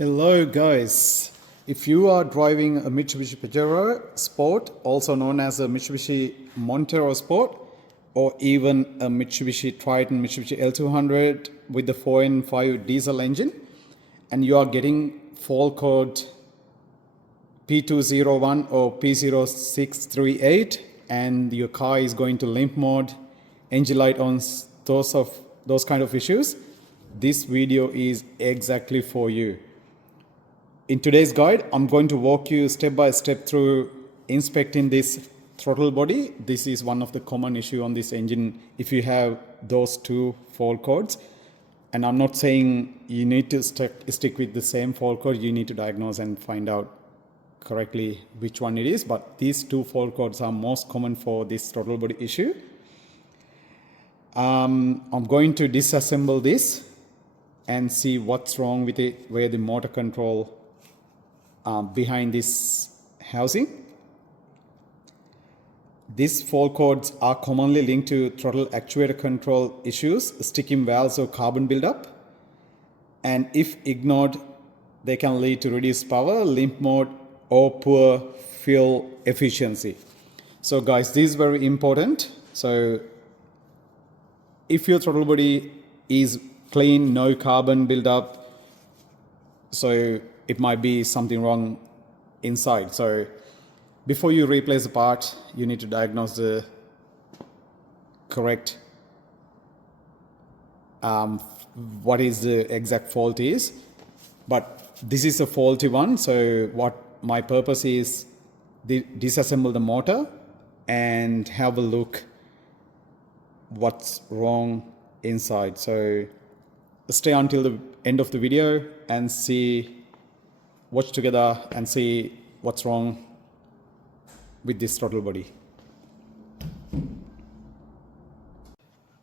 Hello guys, if you are driving a Mitsubishi Pajero Sport, also known as a Mitsubishi Montero Sport, or even a Mitsubishi Triton Mitsubishi L200 with the 4N15 diesel engine, and you are getting fault code P201 or P0638, and your car is going to limp mode, engine light on, those kind of issues, this video is exactly for you. In today's guide, I'm going to walk you step by step through inspecting this throttle body. This is one of the common issue on this engine if you have those two fault codes. And I'm not saying you need to stick with the same fault code. You need to diagnose and find out correctly which one it is. But these two fault codes are most common for this throttle body issue. I'm going to disassemble this and see what's wrong with it, where the motor control behind this housing. These fault codes are commonly linked to throttle actuator control issues, sticking valves or carbon buildup. And if ignored, they can lead to reduced power, limp mode, or poor fuel efficiency. So guys, this is very important. So if your throttle body is clean, no carbon buildup, so it might be something wrong inside. So before you replace the part, you need to diagnose the correct what is the exact fault is. But this is a faulty one, so what my purpose is disassemble the motor and have a look what's wrong inside. So stay until the end of the video and watch together and see what's wrong with this throttle body.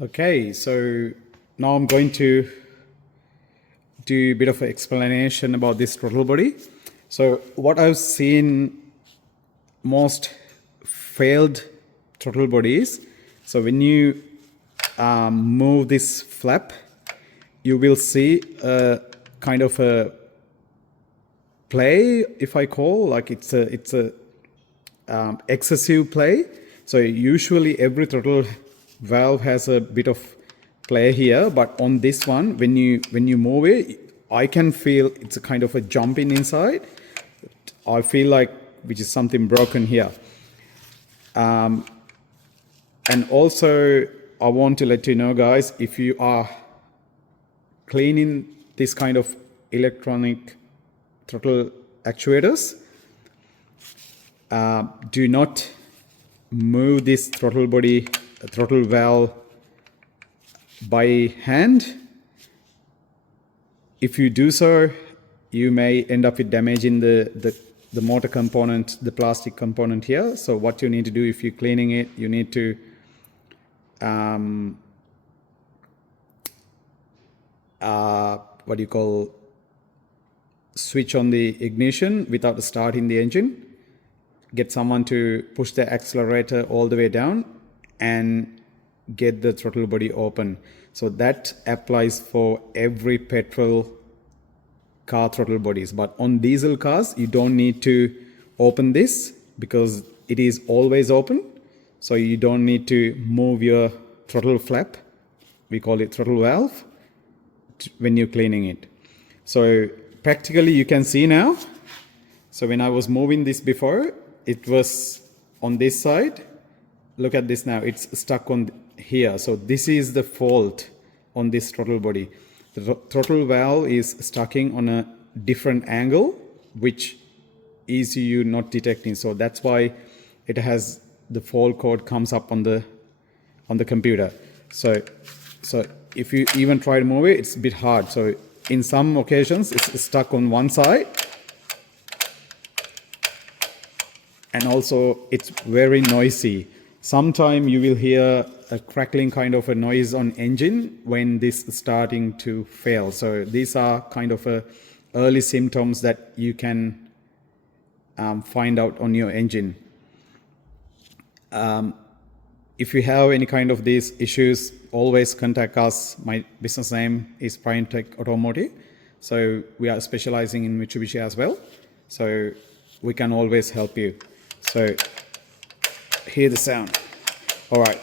Okay, so now I'm going to do a bit of an explanation about this throttle body. So what I've seen most failed throttle bodies, so when you move this flap, you will see a kind of a play, if I call, like it's a excessive play. So usually every throttle valve has a bit of play here, but on this one, when you move it, I can feel it's a kind of a jumping inside. I feel like which is something broken here. And also I want to let you know, guys, if you are cleaning this kind of electronic throttle actuators, do not move this throttle valve by hand. If you do so, you may end up with damaging the motor component, the plastic component here. So what you need to do if you're cleaning it, you need to switch on the ignition without starting the engine, get someone to push the accelerator all the way down and get the throttle body open. So that applies for every petrol car throttle bodies, but on diesel cars you don't need to open this because it is always open. So you don't need to move your throttle flap, we call it throttle valve, when you're cleaning it. So practically you can see now, so when I was moving this before, it was on this side. Look at this now, it's stuck on here. So this is the fault on this throttle body. The throttle valve is stucking on a different angle, which is you not detecting. So that's why it has the fault code comes up on the computer. So if you even try to move it, it's a bit hard. So in some occasions, it's stuck on one side. And also, it's very noisy. Sometimes you will hear a crackling kind of a noise on engine when this is starting to fail. So these are kind of early symptoms that you can find out on your engine. If you have any kind of these issues, always contact us. My business name is PrimeTech Automotive. So we are specializing in Mitsubishi as well. So we can always help you. So hear the sound. All right.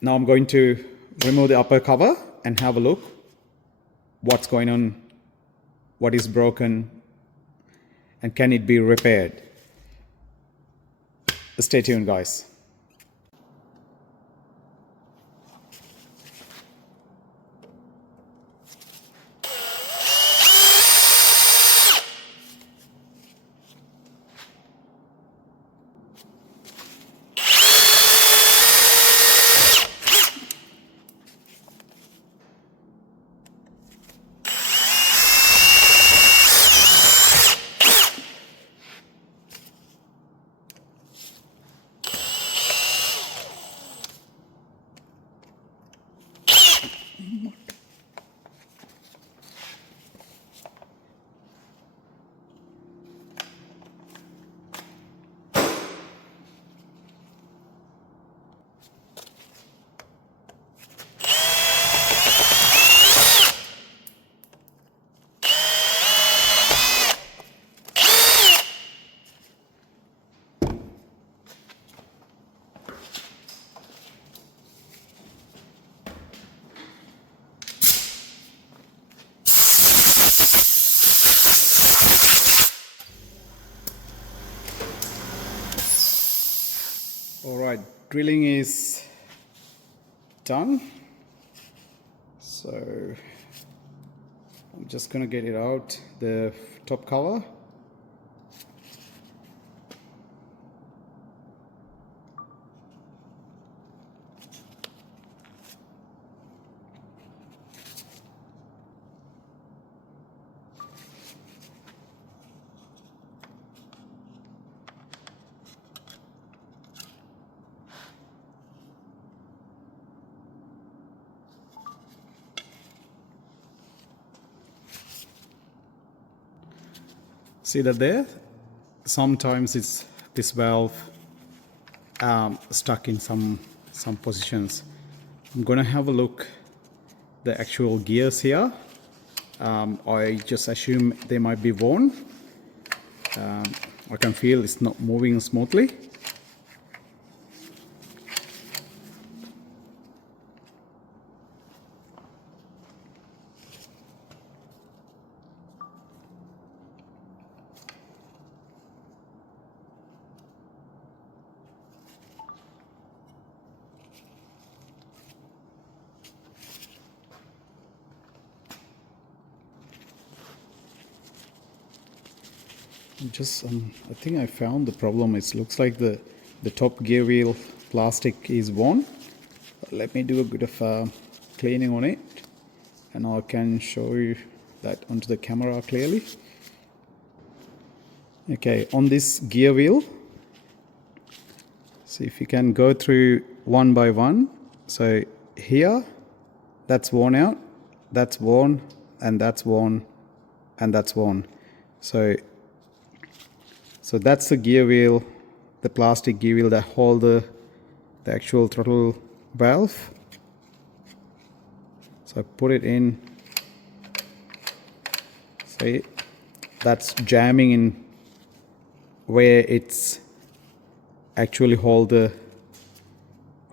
Now I'm going to remove the upper cover and have a look what's going on, what is broken, and can it be repaired. Stay tuned, guys. All right, drilling is done. So I'm just gonna get it out, the top cover. See that there? Sometimes it's this valve stuck in some positions. I'm gonna have a look the actual gears here. I just assume they might be worn. I can feel it's not moving smoothly. I think I found the problem. It looks like the top gear wheel plastic is worn. Let me do a bit of cleaning on it, and I can show you that onto the camera clearly. Okay, on this gear wheel, see if you can go through one by one. So here, that's worn out, that's worn, and that's worn, and that's worn. So that's the gear wheel, the plastic gear wheel that hold the actual throttle valve. So I put it in. See, that's jamming in where it's actually hold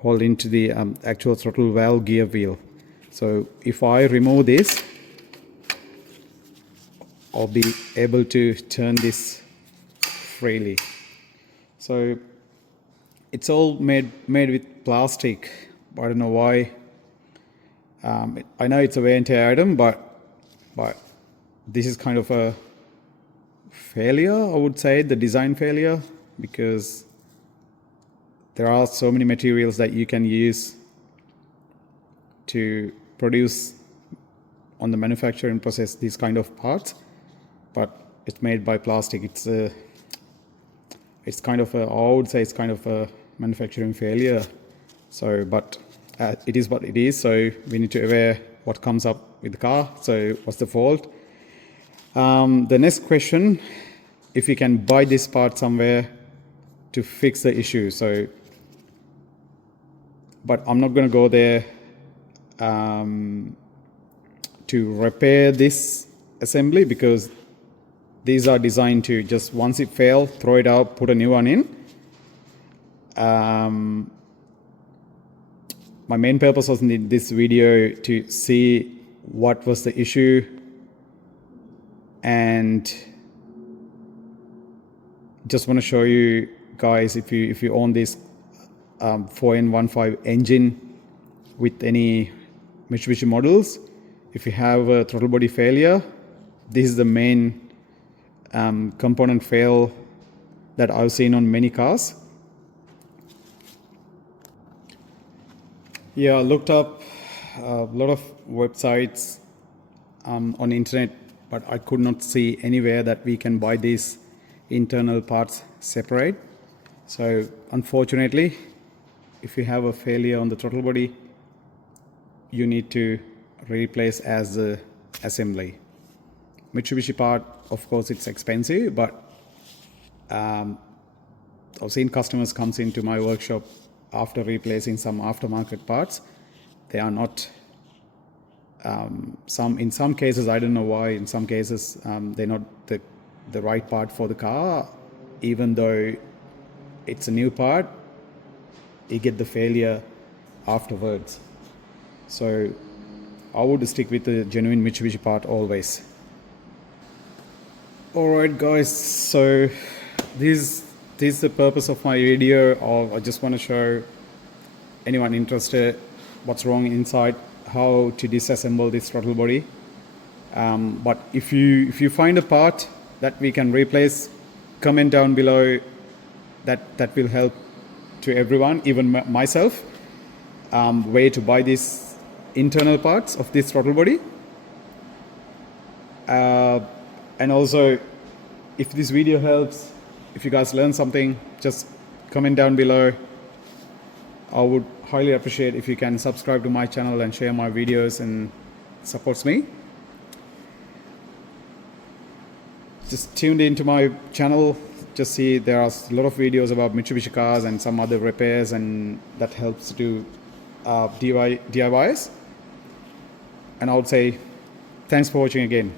into the actual throttle valve gear wheel. So if I remove this, I'll be able to turn this freely. So it's all made with plastic. I don't know why. I know it's a wear and tear item, but this is kind of a failure, I would say, the design failure, because there are so many materials that you can use to produce on the manufacturing process these kind of parts, but it's made by plastic. It's kind of I would say it's kind of a manufacturing failure. So, but it is what it is. So we need to aware what comes up with the car. So what's the fault? The next question, if you can buy this part somewhere to fix the issue. So, but I'm not going to go there to repair this assembly, because these are designed to just once it fails, throw it out, put a new one in. My main purpose was in this video to see what was the issue, and just want to show you guys, if you own this 4N15 engine with any Mitsubishi models, if you have a throttle body failure, this is the main component fail that I've seen on many cars. Yeah, I looked up a lot of websites on the internet, but I could not see anywhere that we can buy these internal parts separate. So unfortunately, if you have a failure on the throttle body, you need to replace as the assembly. Mitsubishi part, of course, it's expensive, but I've seen customers comes into my workshop after replacing some aftermarket parts. They are not, in some cases, I don't know why, in some cases, they're not the right part for the car, even though it's a new part, you get the failure afterwards. So I would stick with the genuine Mitsubishi part always. Alright guys, so this is the purpose of my video. I just want to show anyone interested what's wrong inside, how to disassemble this throttle body. But if you find a part that we can replace, comment down below. That will help to everyone, even myself, where to buy these internal parts of this throttle body. And also, if this video helps, if you guys learn something, just comment down below. I would highly appreciate if you can subscribe to my channel and share my videos, and supports me. Just tuned into my channel, just see there are a lot of videos about Mitsubishi cars and some other repairs, and that helps to do DIYs. And I would say thanks for watching again.